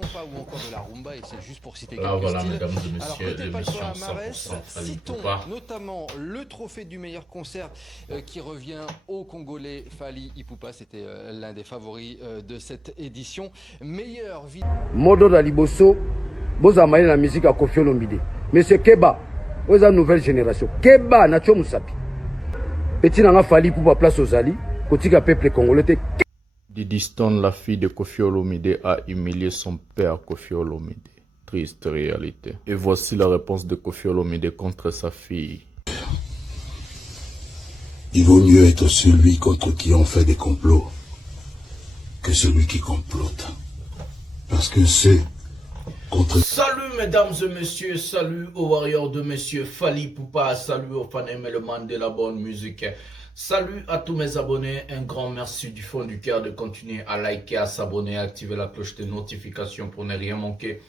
compas ou encore de la rumba, et c'est juste pour citer Là, quelques voilà, styles. mesdames et Alors messieurs, côté l'émission Patois Marès, 100% Fally citons Ipupa. notamment le trophée du meilleur concert qui revient au Congolais Fally Ipupa. C'était l'un des favoris de cette édition. Meilleure vidéo. Modo da Liboso, bozamaye la musique à Koffi Olomide. Monsieur Keba, vous êtes nouvelle génération. Keba, Nacho Moussapi. Petit nanga Fally Ipupa place aux Ali, kotika peuple congolais. Didi Stone, la fille de Koffi Olomide, a humilié son père Koffi Olomide. Triste réalité. Et voici la réponse de Koffi Olomide contre sa fille. Il vaut mieux être celui contre qui on fait des complots que celui qui complote. Parce que c'est contre... Salut mesdames et messieurs, salut aux warriors de monsieur Fally Ipupa, salut aux fans et mélomanes de la bonne musique. Salut à tous mes abonnés, un grand merci du fond du cœur de continuer à liker, à s'abonner, à activer la cloche de notification pour ne rien manquer,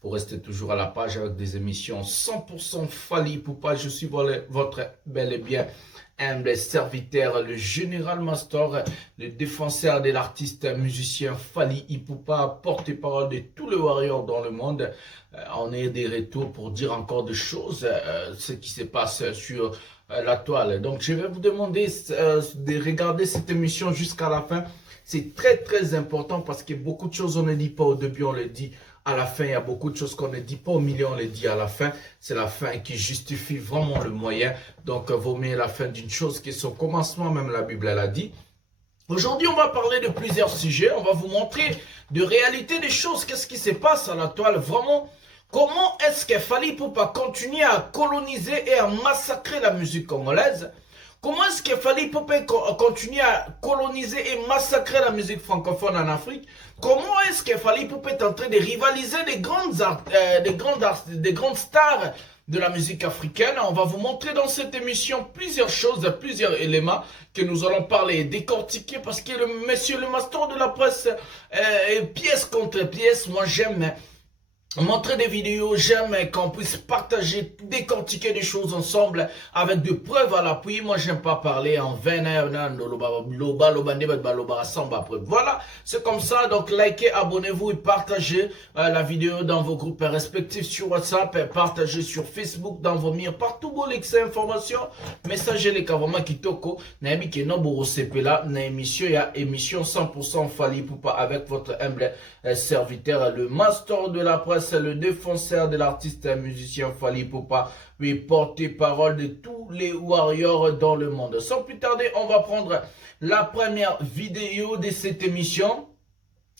pour rester toujours à la page avec des émissions 100% Fally Ipupa. Je suis votre bel et bien humble serviteur, le général Mastor, le défenseur de l'artiste musicien Fally Ipupa, porte-parole de tous les warriors dans le monde. On est des retours pour dire encore des choses, ce qui se passe sur la toile. Donc je vais vous demander de regarder cette émission jusqu'à la fin. C'est très important parce que beaucoup de choses on ne dit pas au début, on le dit à la fin. Il y a beaucoup de choses qu'on ne dit pas au milieu, on le dit à la fin. C'est la fin qui justifie vraiment le moyen. Donc vaut mieux la fin d'une chose que son commencement, même la Bible elle a dit. Aujourd'hui, on va parler de plusieurs sujets. On va vous montrer de réalité des choses. Qu'est-ce qui se passe à la toile vraiment? Comment est-ce que Fally Ipupa continue à coloniser et à massacrer la musique congolaise? Comment est-ce que Fally Ipupa continue à coloniser et massacrer la musique francophone en Afrique? Comment est-ce que Fally Ipupa est en train de rivaliser des grandes stars de la musique africaine? On va vous montrer dans cette émission plusieurs choses, plusieurs éléments que nous allons parler et décortiquer parce que monsieur le master de la presse est pièce contre pièce. Moi j'aime montrer des vidéos, j'aime qu'on puisse partager, décortiquer des choses ensemble avec des preuves à l'appui. Moi, j'aime pas parler en vain. Voilà, c'est comme ça. Donc, likez, abonnez-vous et partagez la vidéo dans vos groupes respectifs sur WhatsApp, partagez sur Facebook, dans vos murs, partout où l'excès information. Messagez les kavama kitoko. Naimi ke noboro sepela. Na émission, il y a émission 100% Fally Ipupa avec votre humble serviteur, le master de la presse, le défenseur de l'artiste musicien Fally Ipupa, lui porte-parole de tous les warriors dans le monde. Sans plus tarder, on va prendre la première vidéo de cette émission.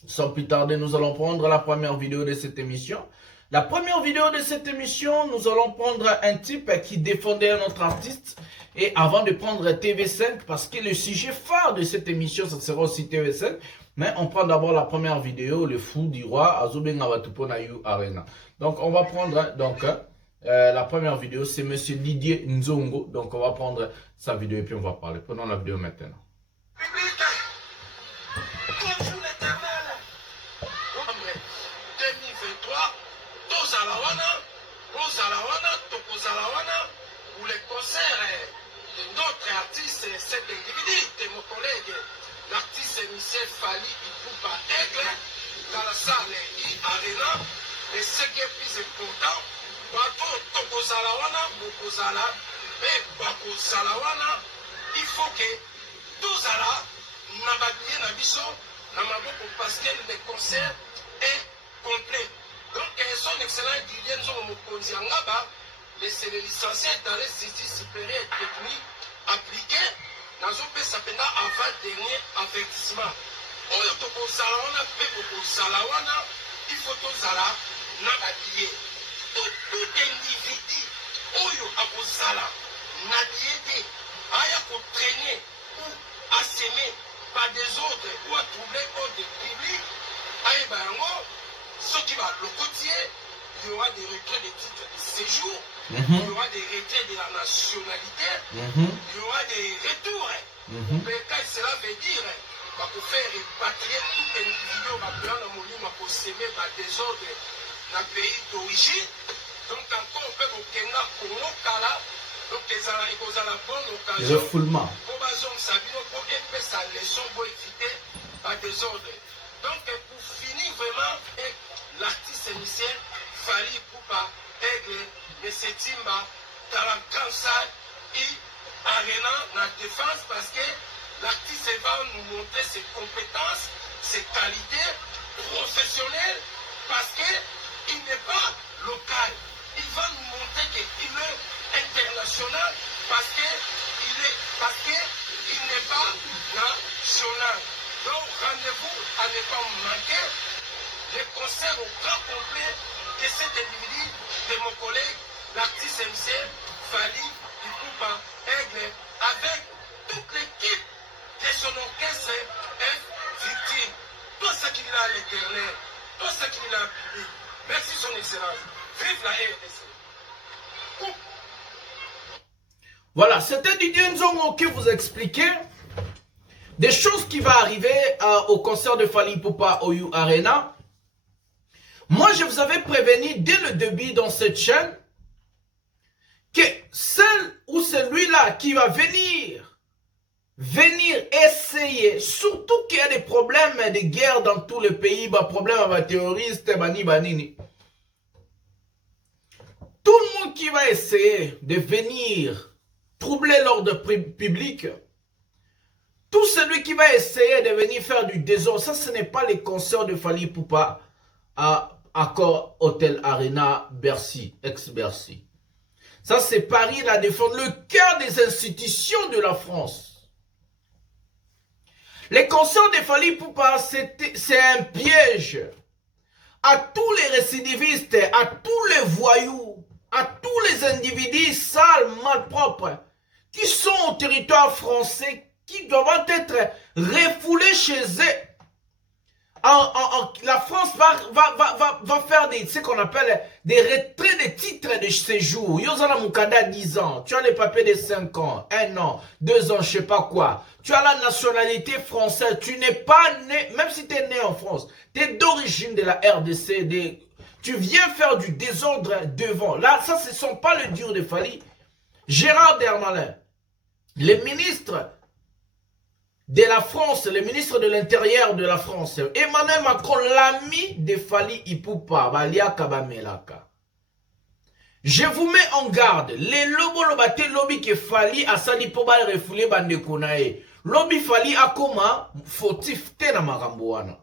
Sans plus tarder, nous allons prendre la première vidéo de cette émission. La première vidéo de cette émission, nous allons prendre un type qui défendait un autre artiste. Et avant de prendre TV5, parce que le sujet phare de cette émission, ça sera aussi TV5. Mais on prend d'abord la première vidéo, le fou du roi, Azobenga Watupona You Arena. Donc on va prendre la première vidéo, c'est monsieur Didier Nzongo. Donc on va prendre sa vidéo et puis on va parler. Prenons la vidéo maintenant. Public, bonjour l'éternel. 2023, Tozalawana, pour les concerts d'autres artistes, cet individu, mon collègue, l'artiste Michel Fally Ipupa Aigle, dans la salle Arena. Et ce qui est plus important, il faut que Tozala n'abadie na biso na maboko parce que le concert est complet. Donc son excellent Didier Nzongo Mokonzi Angaba, le licencié dans les justice supérieure technique appliqué dans un pays s'appelle avant-dernier avertissement. Oyo tokozala wana pe bokozala wana, il faut tozala na babie. Tout individu oyo akozala na biede aya kotraîner ou assemer par des ordres ou à troubler ordre public ayeba yango soki balokotie, il y aura des retraits de titres de séjour, il y aura des retraits de la nationalité, il y aura des retours. Cela veut dire pour faire répatrier tout individu pour s'aimer par des ordres dans le pays d'origine. Donc encore on peut Kenya Congo Kala, donc les ont la bonne occasion pour épaisser sa leçon pour éviter par des ordres. Donc pour finir vraiment avec la Timba, dans la grande salle et Arena, la défense, parce que l'artiste va nous montrer ses compétences, ses qualités professionnelles, parce qu'il n'est pas local. Il va nous montrer qu'il est international, parce qu'il n'est pas national. Donc rendez-vous à ne pas manquer les concerts au grand complet de cet individu, de mon collègue, l'artiste MC Fally Ipupa Aigle, avec toute l'équipe de son orchestre F Victime. Tout ce qu'il a à l'éternel, tout ce qu'il a publié. Merci son excellence. Vive la RDC. Voilà, c'était Didier Nzongo qui vous expliquait des choses qui vont arriver au concert de Fally Ipupa au You Arena. Moi, je vous avais prévenu dès le début dans cette chaîne que celle ou celui-là qui va venir essayer, surtout qu'il y a des problèmes de guerre dans tous les pays, des problèmes avec les terroristes, banini. Tout le monde qui va essayer de venir troubler l'ordre public, tout celui qui va essayer de venir faire du désordre, ça ce n'est pas les concerts de Fally Ipupa à Accor Hotel Arena Bercy, ex-Bercy. Ça c'est Paris la défense, le cœur des institutions de la France. Les concerts de Fally Ipupa, c'est un piège à tous les récidivistes, à tous les voyous, à tous les individus sales, malpropres, qui sont au territoire français, qui doivent être refoulés chez eux. La France va faire ce qu'on appelle des retraits de titres de séjour. Yozana Mukanda 10 ans, tu as les papiers de 5 ans, 1 an, 2 ans, je sais pas quoi. Tu as la nationalité française, tu n'es pas né, même si tu es né en France, tu es d'origine de la RDC, tu viens faire du désordre devant. Là, ça, ce ne sont pas le dur de Fally. Gérard Darmanin, le ministre de la France, le ministre de l'Intérieur de la France, Emmanuel Macron, l'ami de Fally Ipupa, Baliaka Bamelaka. Je vous mets en garde, les lobate lobby que Fally a sali pour bal refoulé bande konae. Lobby Fally a comment fautif tena maramboana.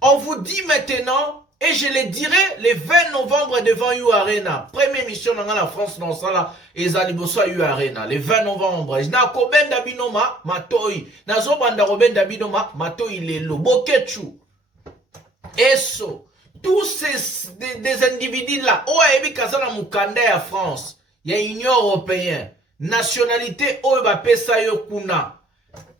On vous dit maintenant, et je le dirai le 20 novembre devant You Arena. Première mission dans la France dans ça là, et Zalibosa You Arena. Le 20 novembre. Na koben dabinoma matoi. Na zobanda koben dabinoma matoi lelo bokechu. Eso. Tous ces des individus là. Oh ebi kazana mukanda ya France. Ya Union européenne. Nationalité oeba pesa yo kuna.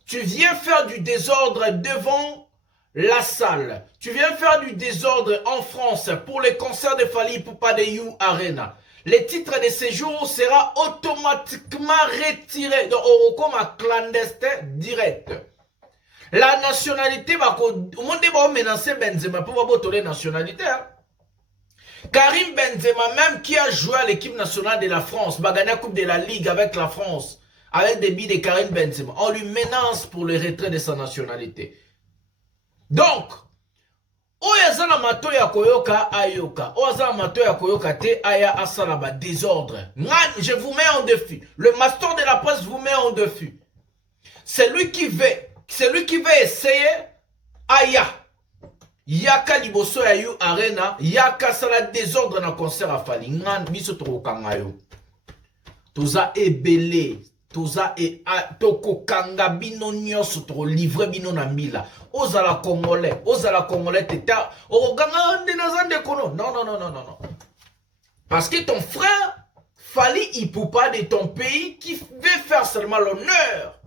Tu viens faire du désordre devant la salle. Tu viens faire du désordre en France pour les concerts de Fally Ipupa de You Arena. Le titre de séjour sera automatiquement retiré de Orokoma clandestin direct. La nationalité va menacer Benzema pour pas la nationalité. Karim Benzema même qui a joué à l'équipe nationale de la France, va gagner la Coupe de la Ligue avec la France, avec des billes de Karim Benzema. On lui menace pour le retrait de sa nationalité. Donc, oyazana mato ya koyoka ayoka. Oyazana mato ya koyoka te aya asalaba désordre. Je vous mets en défi. Le master de la presse vous met en défi. Celui qui veut essayer aya. Yaka liboso ya You Arena, yaka sala désordre na concert à Fally. Ngan biso tokokanga yo. Toza ebele. Toza e toko kanga bino nyoso to livre bino na mbila. Ozala congolais teta oroganga ande nazande kono. Non. Parce que ton frère Fally Ipupa de ton pays qui veut faire seulement l'honneur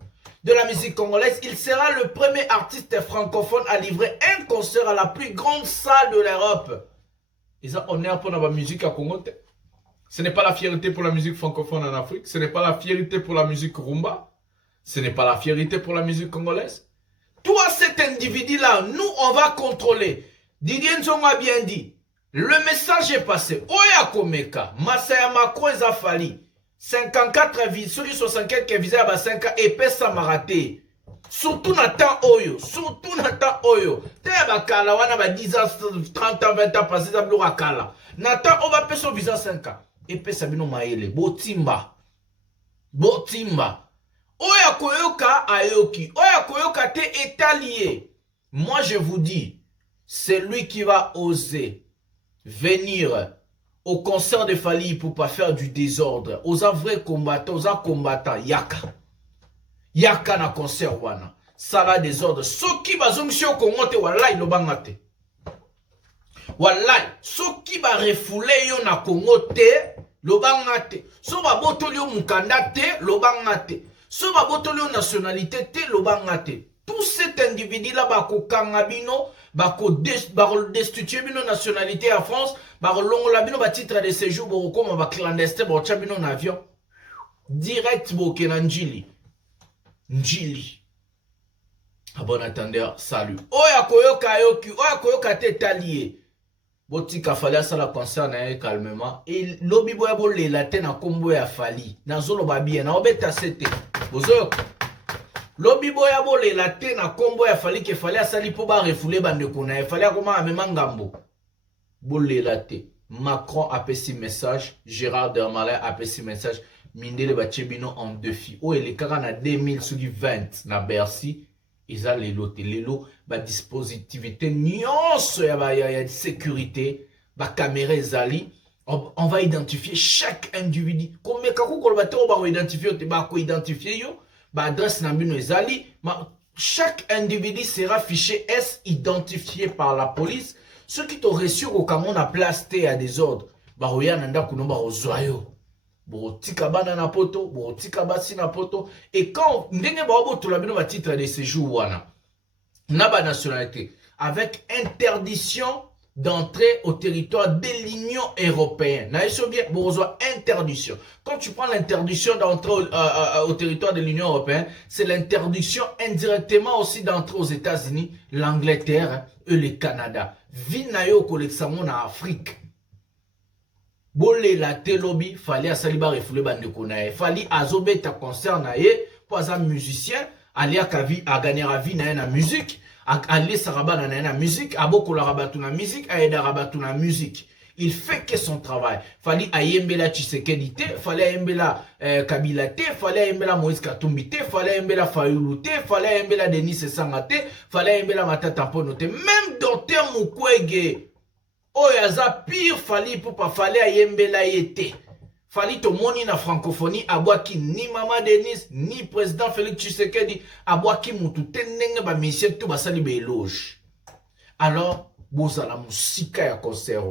de la musique congolaise, il sera le premier artiste francophone à livrer un concert à la plus grande salle de l'Europe. Et ça on est pour la musique à Congo. Ce n'est pas la fierté pour la musique francophone en Afrique. Ce n'est pas la fierté pour la musique rumba. Ce n'est pas la fierté pour la musique congolaise. Toi, cet individu-là, nous, on va contrôler. Didier Nzongo a bien dit. Le message est passé. Oya Komeka, Masaya Macron et Fally. 54 vies, sur les 64 qui visaient à 5 ans, et pesa maraté. Surtout Nathan Oyo. Te bakala wana ba 10 ans, 30 ans, 20 ans passé, ça bloura kala. Nathan, on va payer son visa 5 ans. epesa bino mayele botimba botimba oya koyoka ayoki oya koyoka te etalié. Moi je vous dis, celui qui va oser venir au concert de Fally Ipupa faire du désordre, aux vrais combattants, aux combattants, yaka na concert wana sala désordre soki bazongisi yo Kongo te wallahi lobanga te wallahi soki barefoule yo na Kongo te lobanga te so babotoli yo mukanda te lobanga te so babotoli yo nationalité te lobanga te. Tout cet individu là bakokanga bino bakodestitue bino nationalité à France bakolongola bino batitre de séjour bokokoma baclandestin botya bino na avion direct bokena njili. A bon attendeur, salut. Oya koyoka yoki, oya koyoka te talié. Botika Fally asala concert na ye calmement. Et lobi boya bolela te na kombo ya Fally. Na zolo babie na obeta sete. Bozoyoka. Lobi boya bolela te na kombo ya Fally ke Fally asali po ba refoule bandeko na ye. Fally akoma amema ngambo. Bolela te. Macron a pesi message, Gérard Darmanin a pesi message. Mindele Bachebino en défi. Oh, il est carrément à 2020 na Bercy. Ils ont les lots, ba dispositivité, nuance, y a sécurité, ba caméra zali. On va identifier chaque individu. Comme quand on va identifier, on va identifier yo, ba adresse na bino zali. Chaque individu sera fiché S identifié par la police. Ceux qui t'ont reçu au Cameroun à place T à des ordres. Ba roya nanda kunomba rozoyo. Botika bana na poto, botika basi na poto. Et quand ndenge babo to la bino ba titre de séjour wana na ba nationalité avec interdiction d'entrer au territoire de l'Union européenne. Na eso bien bozo interdiction. Quand tu prends l'interdiction d'entrer au territoire de l'Union européenne, c'est l'interdiction indirectement aussi d'entrer aux États-Unis, l'Angleterre et le Canada. Vinayo kolexamo na Afrique. Bolé la telobi, Fally asali ba refoule bandeko na ye. Fally azobeta concert na ye, po aza musicien, ali akavi a gagner a vie na ye na musique, ali saraba na ye na musique, aboko la rabatu na musique, aeda rabatu na musique. Il fait que son travail. Fally ayembela Tshisekedi te, Fally ayembela Kabila te, Fally ayembela Moïse Katumbi te, Fally ayembela Fayulu te, Fally ayembela Denis Esanga te, Fally ayembela Matata Mpono te, même Docteur Mukwege. Oh, yaza pire Fally Ipupa Fally ayembela yete. Fally to moni na francophonie abwaki ni Mama Denis ni président Félix Tshisekedi abwaki mutu tenenge ba mission to basali be éloge. Alors, bozala musika ya concert.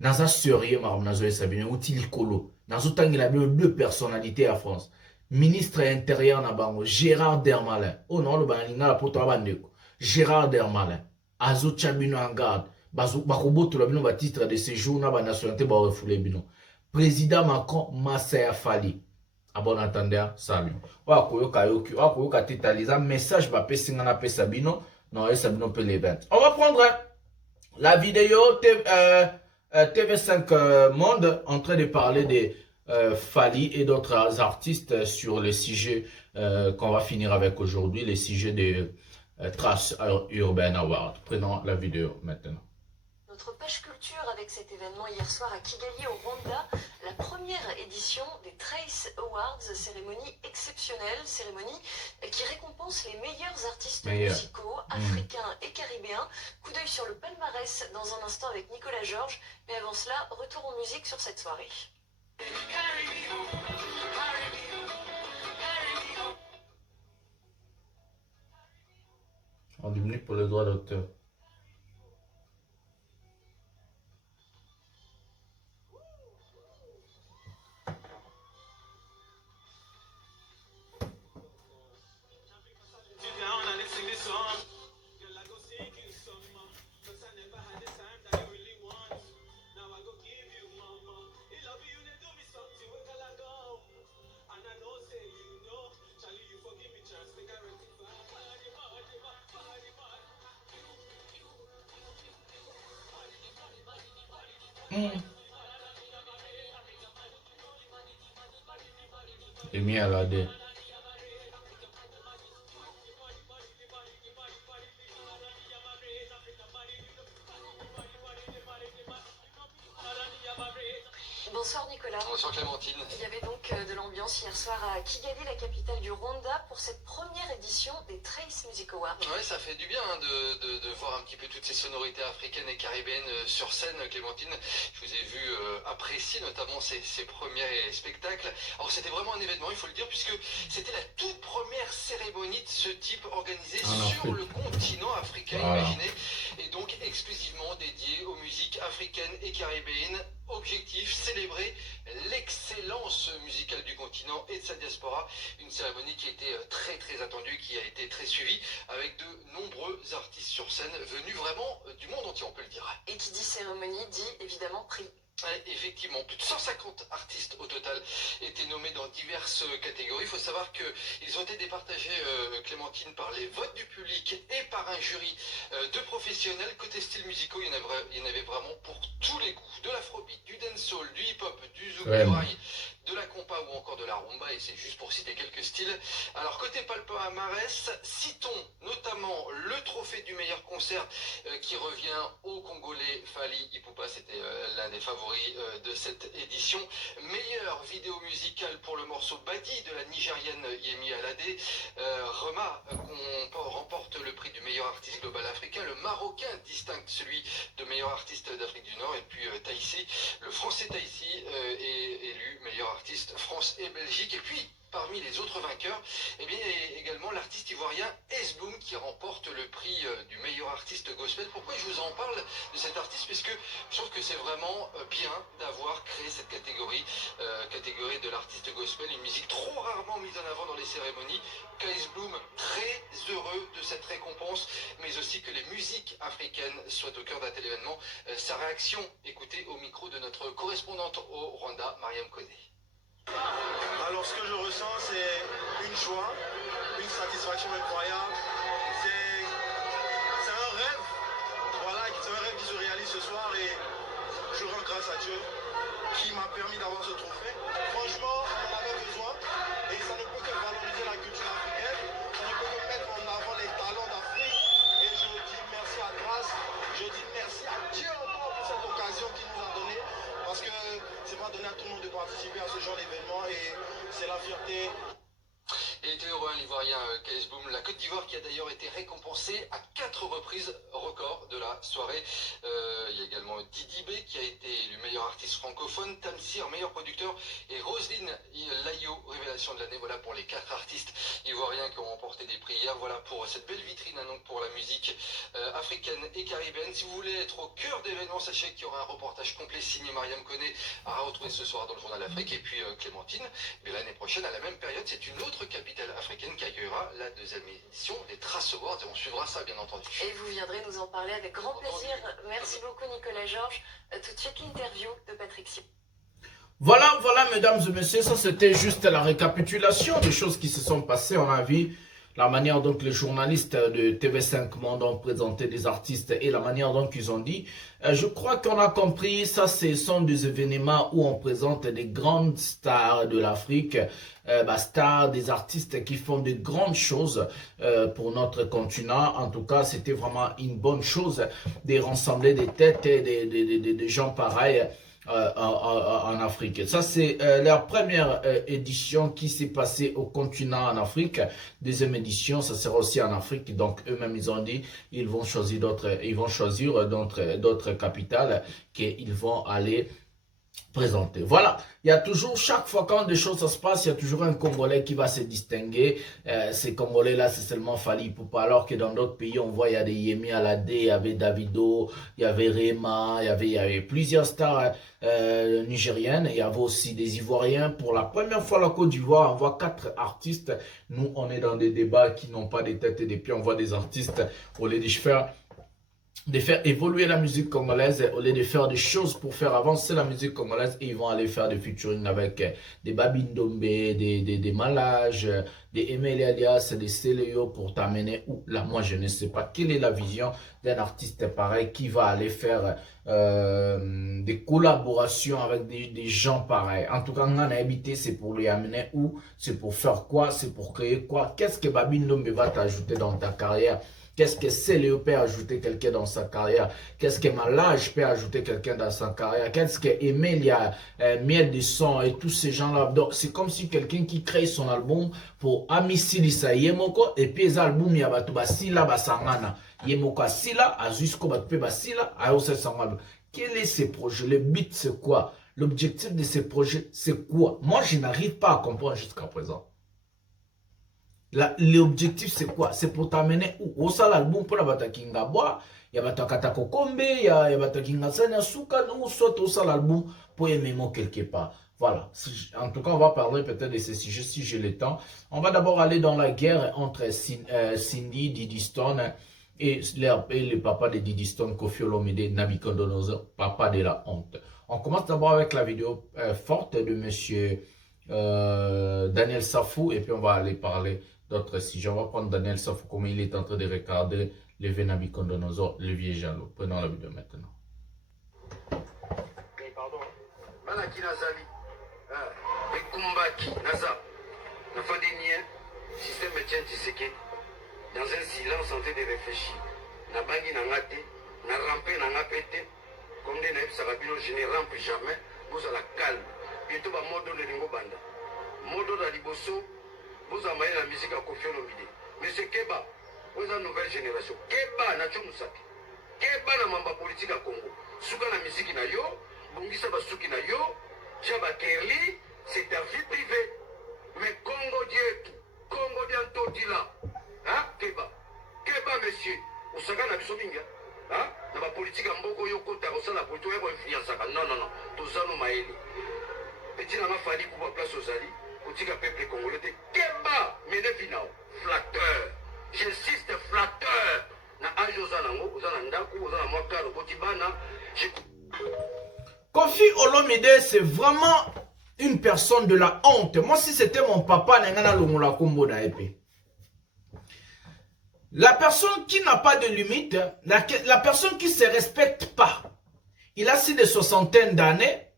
Naza sérieux maram nazo esabine uti likolo. Nazo tangela be deux personnalités à France. Ministre intérieur na bango Gérard Darmanin. Oh non, le balinga la poto abandeko. Gérard Darmanin. Azo chabino en garde. Bakoboto la bino ba titre de séjour na ba nationalité ba refoulé bino. Président Macron Massa Fally. A bon entendeur, salut. Wa koyoka yoki, wa koyoka titaliza message ba pesinga na pesa bino, non et sabino pe l'event. On va prendre la vidéo TV5 Monde en train de parler de Fally et d'autres artistes sur les sujets qu'on va finir avec aujourd'hui, les sujets de Trace Urban Award. Prenons la vidéo maintenant. Notre page culture avec cet événement hier soir à Kigali au Rwanda, la première édition des Trace Awards, cérémonie exceptionnelle, cérémonie qui récompense les meilleurs artistes musicaux, africains et caribéens. Coup d'œil sur le palmarès dans un instant avec Nicolas Georges, mais avant cela, retour en musique sur cette soirée. On diminue pour le droit d'auteur. Et mis à la dé. Bonsoir Nicolas. Bonsoir Clémentine. Il y avait donc de l'ambiance hier soir à Kigali, la capitale du Rwanda, pour cette première édition des Trace Music Awards. Ouais, ça fait du bien hein, de voir un petit peu toutes ces sonorités africaines et caribéennes sur scène, Clémentine. Je vous ai vu apprécier notamment ces premiers spectacles. Alors c'était vraiment un événement, il faut le dire, puisque c'était la toute première cérémonie de ce type organisée sur le continent africain, imaginez, et donc exclusivement dédiée aux musiques africaines et caribéennes. Objectif, célébrer l'excellence musicale du continent et de sa diaspora. Une cérémonie qui a été très attendue, qui a été très suivie, avec de nombreux artistes sur scène venus vraiment du monde entier, on peut le dire. Et qui dit cérémonie dit évidemment prix. Effectivement, plus de 150 artistes au total étaient nommés dans diverses catégories. Il faut savoir qu'ils ont été départagés, Clémentine, par les votes du public et par un jury de professionnels. Côté styles musicaux, il y en avait vraiment pour tous les goûts. De l'afrobeat, du dancehall, du hip-hop, du zouk, du rail, de la compa ou encore de la rumba, et c'est juste pour citer quelques styles. Alors côté palmarès, citons notamment le trophée du meilleur concert qui revient au Congolais Fally Ipupa, c'était l'un des favoris de cette édition. Meilleure vidéo musicale pour le morceau Badi de la Nigérienne Yemi Alade. Rema remporte le prix du meilleur artiste global africain. Le Marocain distingue celui de meilleur artiste d'Afrique du Nord. Et puis Taïsi, le Français Taïsi est élu meilleur artiste France et Belgique. Et puis parmi les autres vainqueurs, eh bien, il y a également l'artiste ivoirien S-Boom qui remporte le prix du meilleur artiste gospel. Pourquoi je vous en parle de cet artiste? Parce que je trouve que c'est vraiment bien d'avoir créé cette catégorie de l'artiste gospel, une musique trop rarement mise en avant dans les cérémonies. S-Boom, très heureux de cette récompense, mais aussi que les musiques africaines soient au cœur d'un tel événement. Sa réaction, écoutez au micro de notre correspondante au Rwanda, Mariam Koné. Alors ce que je ressens, c'est une joie, une satisfaction incroyable. C'est un rêve, voilà, c'est un rêve qui se réalise ce soir et je rends grâce à Dieu qui m'a permis d'avoir ce trophée. Franchement, on en avait besoin et ça ne peut que valoriser la culture africaine, ça ne peut que mettre en avant les talents d'Afrique et je dis merci à grâce, je dis merci à Dieu encore pour cette occasion qu'il nous a donnée. Parce que c'est pas donné à tout le monde de participer à ce genre d'événement et c'est la fierté. Il était heureux, l'Ivoirien KS-Boom. La Côte d'Ivoire qui a d'ailleurs été récompensée à 4 reprises record de la soirée. Il y a également Didi B qui a été élu meilleur artiste francophone, Tamsir meilleur producteur et Roselyne Layo révélation de l'année. Voilà pour les 4 artistes ivoiriens qui ont remporté des prix hier. Voilà pour cette belle vitrine hein, donc pour la musique africaine et caribéenne. Si vous voulez être au cœur d'événements, sachez qu'il y aura un reportage complet signé Mariam Koné à retrouver ce soir dans le Journal Afrique. Et puis Clémentine, l'année prochaine à la même période, c'est une autre capitale africaine qui accueillera la 2e édition des Trace Awards et on suivra ça bien entendu. Et vous viendrez nous en parler avec grand plaisir. Merci beaucoup Nicolas Georges. Tout de suite l'interview de Patrick Sion. Voilà, mesdames et messieurs, ça c'était juste la récapitulation des choses qui se sont passées. On a vu la manière dont les journalistes de TV5 Monde ont présenté des artistes et la manière dont ils ont dit. Je crois qu'on a compris, ça ce sont des événements où on présente des grandes stars de l'Afrique, stars, des artistes qui font de grandes choses pour notre continent. En tout cas, c'était vraiment une bonne chose de rassembler des têtes et des gens pareils. En Afrique. Ça, c'est la première édition qui s'est passée au continent en Afrique. Deuxième édition, ça sera aussi en Afrique. Donc, eux-mêmes, ils ont dit, ils vont choisir d'autres capitales qu'ils vont aller présenter. Voilà, il y a toujours, chaque fois quand des choses se passent, il y a toujours un Congolais qui va se distinguer. Ces Congolais-là, c'est seulement Fally Ipupa, alors que dans d'autres pays, on voit, il y a des Yemi Alade, il y avait Davido, il y avait Rema, il y avait plusieurs stars nigériennes, il y avait aussi des Ivoiriens. Pour la première fois, la Côte d'Ivoire, on voit 4 artistes. Nous, on est dans des débats qui n'ont pas des têtes et des pieds, on voit des artistes au lieu de faire évoluer la musique congolaise, au lieu de faire des choses pour faire avancer la musique congolaise, et ils vont aller faire des featuring avec des Babindombe, des Malage, des Emeli Alias, des Célio pour t'amener où là, moi je ne sais pas quelle est la vision d'un artiste pareil qui va aller faire des collaborations avec des gens pareils. En tout cas, on a habité, c'est pour les amener où? C'est pour faire quoi? C'est pour créer quoi? Qu'est-ce que Babi Ndombe va t'ajouter dans ta carrière? Qu'est-ce que Céléo peut ajouter quelqu'un dans sa carrière? Qu'est-ce que Malage peut ajouter quelqu'un dans sa carrière? Qu'est-ce que Emilia, Miel de Son et tous ces gens-là? Donc, c'est comme si quelqu'un qui crée son album pour Amissilisa Yemoko et puis les albums Yabatou Basila Basangana. Yemoko Asila, Azusko Batpe Basila, Ayose Sangana. Quel est ce projet? Le but, c'est quoi? L'objectif de ces projets, c'est quoi? Moi, je n'arrive pas à comprendre jusqu'à présent. L'objectif, c'est quoi? C'est pour t'amener où? Au sal album pour la batakinga bois, il y a batakata kokombe, il y a batakinga sanya souka, ou soit au sal album pour aimer quelque part. Voilà. En tout cas, on va parler peut-être de ces sujets si j'ai le temps. On va d'abord aller dans la guerre entre Cindy, Diddy Stone et le papa de Diddy Stone, Koffi Olomide, Nabucodonosor, papa de la honte. On commence d'abord avec la vidéo forte de monsieur Daniel Safou et puis on va aller parler d'autres sujets. On va prendre Daniel Safou comme il est en train de regarder le Nabucodonosor, le vieux jaloux. Prenons la vidéo maintenant. Pardon. Malaki Nazali. Kumbaki, Naza. Nafadenia, système Etienne Tshisekedi. Dans un silence en train de réfléchir. Nabangi Nangate, Narampe Nangapete. Comme des naïfs Sarabino, je ne rampe jamais. Vous à la calme. Bientôt, va modo de Lingo Banda. Modo de Liboso. Vous avez la musique à Koffi Olomide. Monsieur Keba, vous avez une nouvelle génération. Keba, Nacho Moussaki. Keba, na mamba politique à Congo. Souka na musique na yo, Bungisa Basuki na yo, Jaba Kerli, c'est ta vie privée. Mais Congo Dieu, Congo Dianto Dila. Hein, Keba. Keba, monsieur. Osaka na bisobinga. Hein, na ba politique à Mboko Yoko, ta rosa la politique, ou influence. Non, non, non. Tozano Maeli. Petit n'a pas fallu pour place aux alliés. Peuple congolais, Keba, Menevinao, flatteur. J'insiste, flatteur. Koffi Olomide, c'est vraiment une personne de la honte. Moi, si c'était mon papa, la personne qui n'a pas de limite, la personne qui ne se respecte pas, il a si de soixantaine d'années.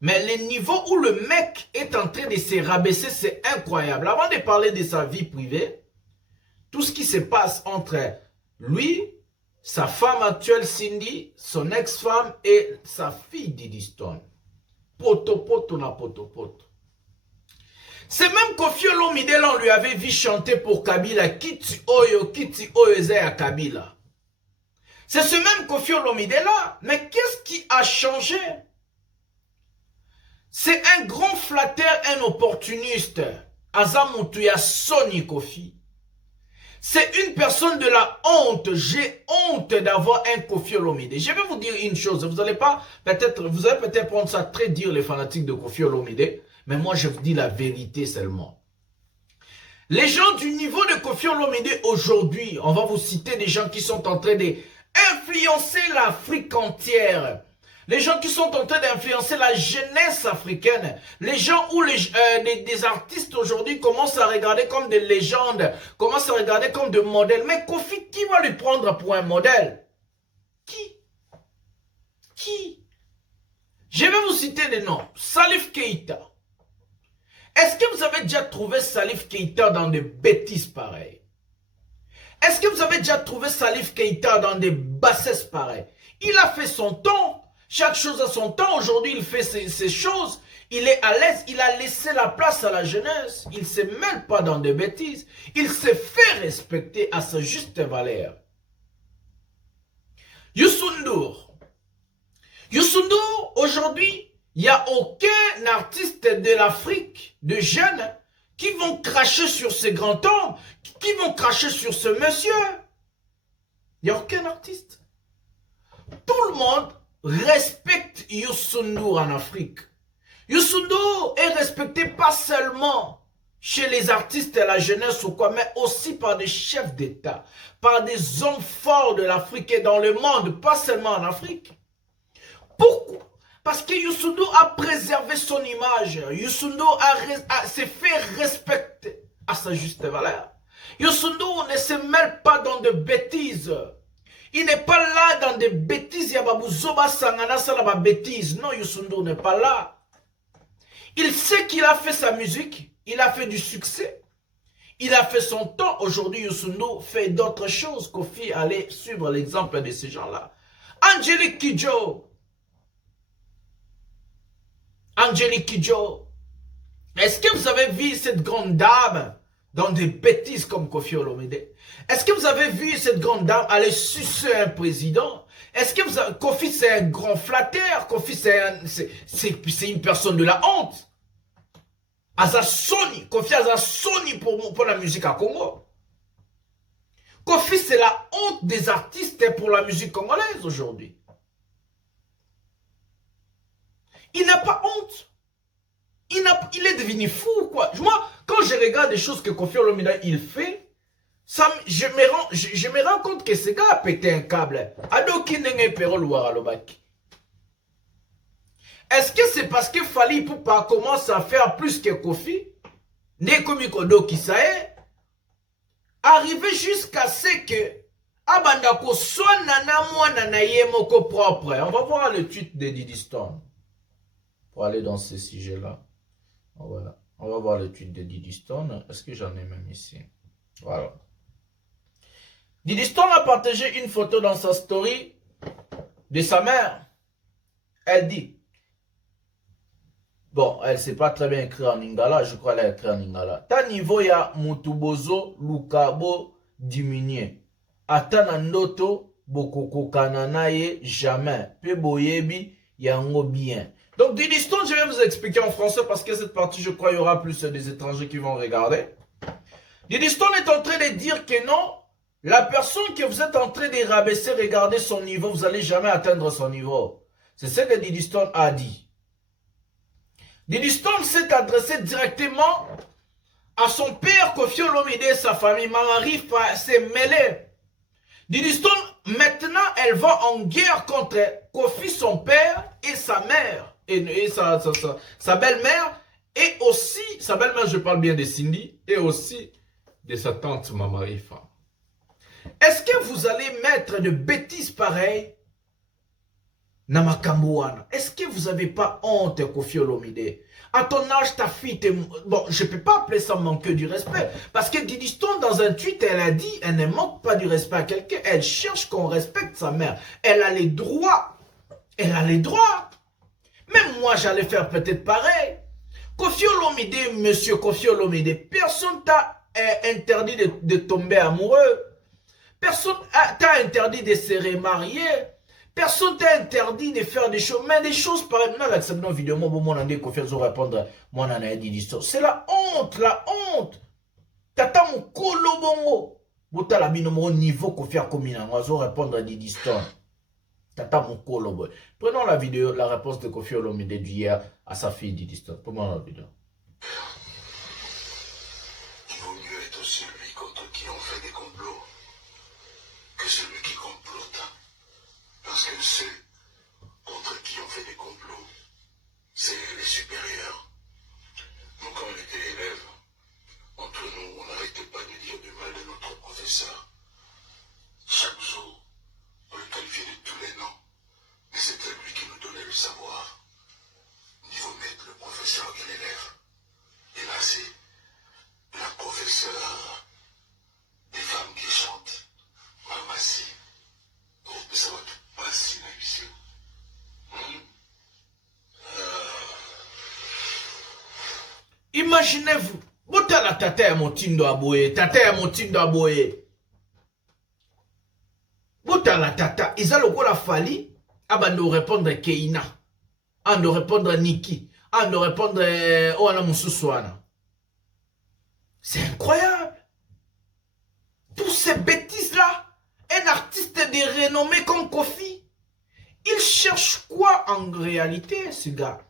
Mais le niveau où le mec est en train de se rabaisser, c'est incroyable. Avant de parler de sa vie privée, tout ce qui se passe entre lui, sa femme actuelle Cindy, son ex-femme et sa fille Diddy Stone. Poto poto na poto poto. C'est même Koffi Olomide, on lui avait vu chanter pour Kabila, Kiti Oyo Zaya Kabila. C'est ce même Koffi Olomide là, mais qu'est-ce qui a changé? C'est un grand flatteur, un opportuniste. Azamutuya Soni Koffi. C'est une personne de la honte. J'ai honte d'avoir un Koffi Olomide. Je vais vous dire une chose. Vous allez peut-être prendre ça très dur, les fanatiques de Koffi Olomide. Mais moi, je vous dis la vérité seulement. Les gens du niveau de Koffi Olomide aujourd'hui, on va vous citer des gens qui sont en train d'influencer l'Afrique entière. Les gens qui sont en train d'influencer la jeunesse africaine. Les gens où des artistes aujourd'hui commencent à regarder comme des légendes, commencent à regarder comme des modèles. Mais Koffi, qui va lui prendre pour un modèle? Qui? Je vais vous citer des noms. Salif Keïta. Est-ce que vous avez déjà trouvé Salif Keïta dans des bêtises pareilles? Est-ce que vous avez déjà trouvé Salif Keïta dans des bassesses pareilles? Il a fait son temps. Chaque chose a son temps. Aujourd'hui, il fait ses choses. Il est à l'aise. Il a laissé la place à la jeunesse. Il ne se mêle pas dans des bêtises. Il se fait respecter à sa juste valeur. Youssou N'Dour. Youssou N'Dour, aujourd'hui, il n'y a aucun artiste de l'Afrique, de jeunes, qui vont cracher sur ces grands hommes, qui vont cracher sur ce monsieur. Il n'y a aucun artiste. Tout le monde respecte Youssou N'Dour en Afrique. Youssou N'Dour est respecté pas seulement chez les artistes et la jeunesse ou quoi, mais aussi par des chefs d'État, par des hommes forts de l'Afrique et dans le monde, pas seulement en Afrique. Pourquoi? Parce que Youssou N'Dour a préservé son image. Youssou N'Dour s'est fait respecter à sa juste valeur. Youssou N'Dour ne se mêle pas dans de bêtises. Il n'est pas là dans des bêtises. Yababuzoba Sangana Salaba bêtises. Non, Youssou N'Dour n'est pas là. Il sait qu'il a fait sa musique. Il a fait du succès. Il a fait son temps. Aujourd'hui, Youssou N'Dour fait d'autres choses. Kofi allait suivre l'exemple de ces gens-là. Angélique Kidjo. Angélique Kidjo. Est-ce que vous avez vu cette grande dame dans des bêtises comme Kofi Olomide? Est-ce que vous avez vu cette grande dame aller sucer un président? Est-ce que vous avez... Kofi c'est un grand flatteur? Kofi c'est une personne de la honte. Azasoni, Kofi Azasoni pour la musique à Congo. Kofi c'est la honte des artistes pour la musique congolaise aujourd'hui. Il n'a pas honte. Il est devenu fou, quoi. Moi, quand je regarde des choses que Kofi Olomide il fait, je me rends compte que ce gars a pété un câble. Est-ce que c'est parce que Fally Ipupa commence à faire plus que Kofi? Nekomikodo Kisae, arrivé jusqu'à ce que Abandako soit nana mwana na yemoko propre. On va voir le tweet de Diddy Stone. Pour aller dans ce sujet-là. Voilà. On va voir le tweet de Diddy Stone. Est-ce que j'en ai même ici? Voilà. Diddy Stone a partagé une photo dans sa story de sa mère. Elle dit, bon, elle ne sait pas très bien écrire en Lingala, je crois qu'elle a écrit en Lingala. Ta niveau ya mutubozo lukabo diminué. Ata ndoto bokoko kananaye jamais. Pe boyebi yango bien. Donc, Diddy Stone, je vais vous expliquer en français parce que cette partie, je crois, il y aura plus des étrangers qui vont regarder. Diddy Stone est en train de dire que non, la personne que vous êtes en train de rabaisser, regardez son niveau, vous n'allez jamais atteindre son niveau. C'est ce que Diddy Stone a dit. Diddy Stone s'est adressé directement à son père, Kofi Olomide et sa famille. Mamari s'est mêlée. Diddy Stone, maintenant, elle va en guerre contre Kofi, son père, et sa mère, et sa belle-mère, et aussi, sa belle-mère, je parle bien de Cindy, et aussi de sa tante Mamarifa. Est-ce que vous allez mettre de bêtises pareilles Namakambouana? Est-ce que vous n'avez pas honte, Kofi Olomide? À ton âge, ta fille, bon, je ne peux pas appeler ça manquer du respect. Parce que Diddy Stone, dans un tweet, elle a dit, elle ne manque pas du respect à quelqu'un. Elle cherche qu'on respecte sa mère. Elle a les droits. Elle a les droits. Même moi, j'allais faire peut-être pareil. Kofi Olomide, monsieur Kofi Olomide, personne t'a interdit de tomber amoureux. Personne t'a interdit de se remarier. Personne t'a interdit de faire des choses. Mais des choses pareilles. Maintenant, avec cette vidéo, moi, mon ami, Kofi, je vais répondre. Mon ami, Diddy Stone. C'est la honte, la honte. Tata mon kolobongo. Bota la bino mon niveau Kofi Akomina. Je vais répondre à Diddy Stone. Tata mon kolobongo. Prenons la vidéo, la réponse de Kofi Olomide d'hier à sa fille Diddy Stone. Prenons la vidéo. Il vaut mieux être celui contre qui on fait des complots que celui qui complote. Parce que ceux contre qui on fait des complots, c'est les supérieurs. Nous, quand on était élèves, entre nous, on n'arrêtait pas de dire du mal de notre professeur. Chaque jour, on le qualifiait de tous les noms. Mais c'était lui qui nous donnait le savoir. Il faut mettre le professeur et l'élève. Et là, c'est la professeure des femmes qui chantent. Mamassi. Mais ça va tout passer là, ici. Imaginez-vous. Bota la tata ya motindo aboye. Tata ya motindo aboye. Bota la tata. Isa lokola Fally. Abando répondre Keina. Ando répondre Niki. Ando répondre Oana Moussousouana. C'est incroyable. Tous ces bêtises-là. Un artiste de renommée comme Kofi. Il cherche quoi en réalité, ce gars?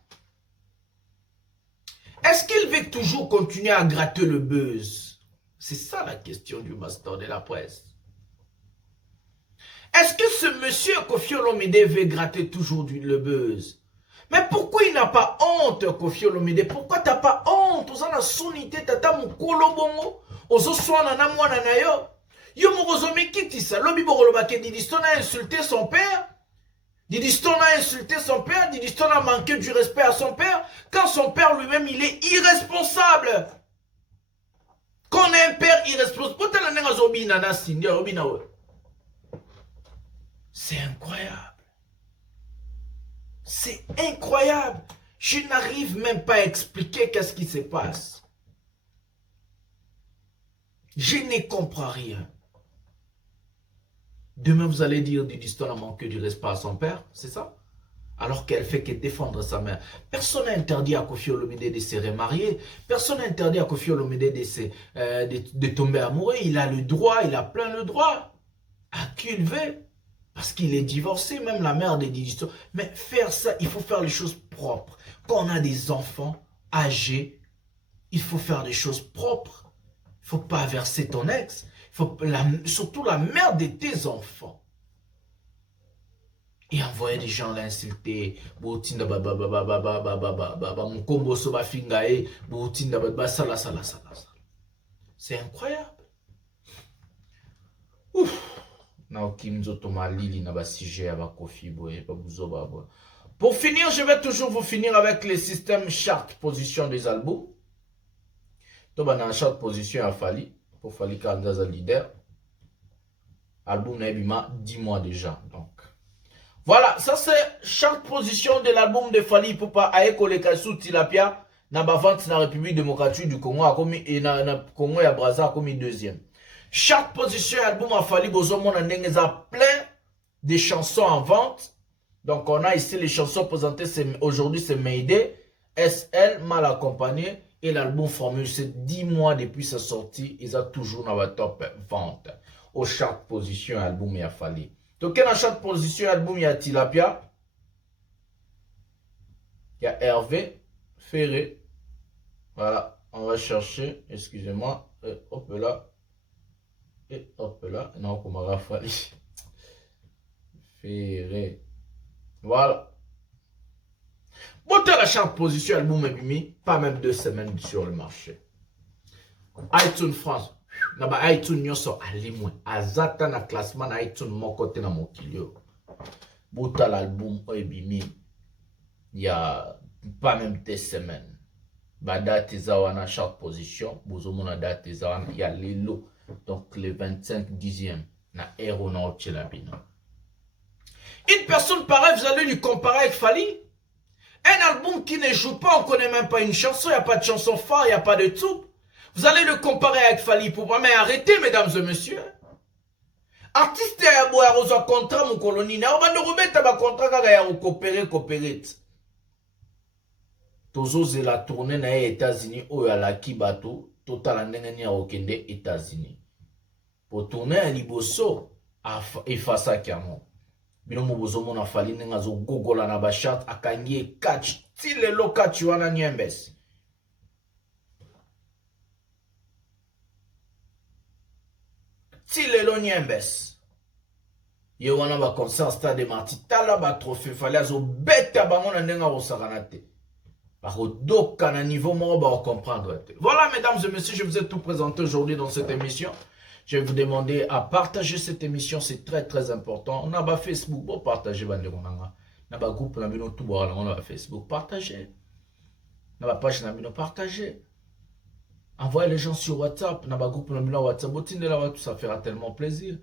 Est-ce qu'il veut toujours continuer à gratter le buzz? C'est ça la question du master de la presse. Est-ce que ce monsieur Kofi Olomide veut gratter toujours le buzz? Mais pourquoi il n'a pas honte, Kofi Olomide? Pourquoi tu n'as pas honte? Oza na sonité, tata mukolo bongo. Ozo swana na mwana na yo. Yo Morozomi Kitisa, Lobi Borolobake, Didi Stone a insulté son père. Didi Stone a insulté son père. Didi Stone a manqué du respect à son père. Quand son père lui-même, il est irresponsable. Qu'on ait un père irresponsable. C'est incroyable. C'est incroyable. Je n'arrive même pas à expliquer qu'est-ce qui se passe. Je ne comprends rien. Demain, vous allez dire Didi Stone a manqué du respect à son père, c'est ça? Alors qu'elle fait que défendre sa mère. Personne n'a interdit à Koffi Olomide de se remarier. Personne n'a interdit à Koffi Olomide de tomber amoureux. Il a le droit, il a plein le droit. À qui il veut. Parce qu'il est divorcé, même la mère de Didi Stone. Mais faire ça, il faut faire les choses propres. Quand on a des enfants âgés, il faut faire des choses propres. Il ne faut pas verser ton ex. Surtout la mère de tes enfants. Et envoyer des gens l'insulter. C'est incroyable. Ouf. Pour finir, je vais toujours vous finir avec le système chart position des albums. Donc, dans la chart position à Fali. Pour Fali Kandaza leader. Album Naibima 10 mois déjà. Donc. Voilà, ça c'est chaque position de l'album de Fali Ipupa Aeko Lekasu Tilapia. Na vente na République démocratique du Congo et na Congo et Brazza a commis deuxième. Chaque position album a Fali Bozomon a plein de chansons en vente. Donc on a ici les chansons présentées aujourd'hui, c'est Mayday, SL mal accompagné. Et l'album Formule, c'est 10 mois depuis sa sortie, ils ont toujours dans la top vente. Au chaque position, album il a fallu. Donc, dans chaque position, album il y a Tilapia, il y a Hervé, Ferré. Voilà, on va chercher, excusez-moi, hop là, et hop là, non, comment on va fallu. Ferré. Voilà. Bon, la chaque position, album est mis, pas même 2 semaines sur le marché. iTunes France, naba iTunes nyoso alimwe, azata na classement na iTunes mokote na mokilio. Bota l'album est mis, il y a pas même 2 semaines. Bada tezawana chaque position, bozomona date tezawana, il y a Lilo, donc le 25 10e, na aéronaute chelabino. Une personne pareille, vous allez lui comparer avec Fali? Un album qui ne joue pas, on ne connaît même pas une chanson, il n'y a pas de chanson phare, il n'y a pas de tout. Vous allez le comparer avec Fali Ipupa, mais arrêtez, mesdames et messieurs. Artiste ya boya roza contrat mon colonie, na on va nous remettre un contrat kaka ya coopérer. Tozo la tournée na États-Unis ou ya la kibato, total ndenge ya okende États-Unis. Pour tourner à Liboso, efasa kiamo. Binomo bozomo na Fali nenga zo gogola na bachat akangie catch tilelo catch wana nyembes. Tilelo nyembes. Ye wana ba concert stade Marti tala ba trophée Fali azo beta bango na nenga rosakanate. Ba doka na niveau moko ba comprendre. Voilà mesdames et messieurs, je vous ai tout présenté aujourd'hui dans cette émission. Je vais vous demander à partager cette émission, c'est très très important. On a ba Facebook, bon partager banderonanga. On a ba groupe na bino tout boire on a Facebook, partagez. On a ba page na bino partagez. Envoyez les gens sur WhatsApp, on a ba groupe na bino WhatsApp, ça fera tellement plaisir.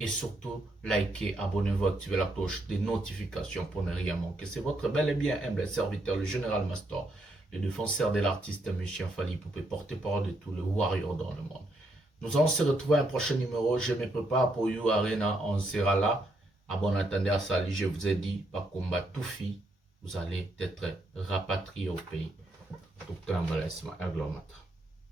Et surtout, likez, abonnez-vous, activez la cloche des notifications pour ne rien manquer. C'est votre bel et bien humble serviteur, le Général Mastor, le défenseur de l'artiste Monsieur Fali Ipupa, porte-parole de tous les warriors dans le monde. Nous allons se retrouver à un prochain numéro. Je me prépare pour You Arena. On sera là. À bon attendant à ça, je vous ai dit, par combat tout fit, vous allez être rapatrié au pays. Docteur Mbalesma, un gloire.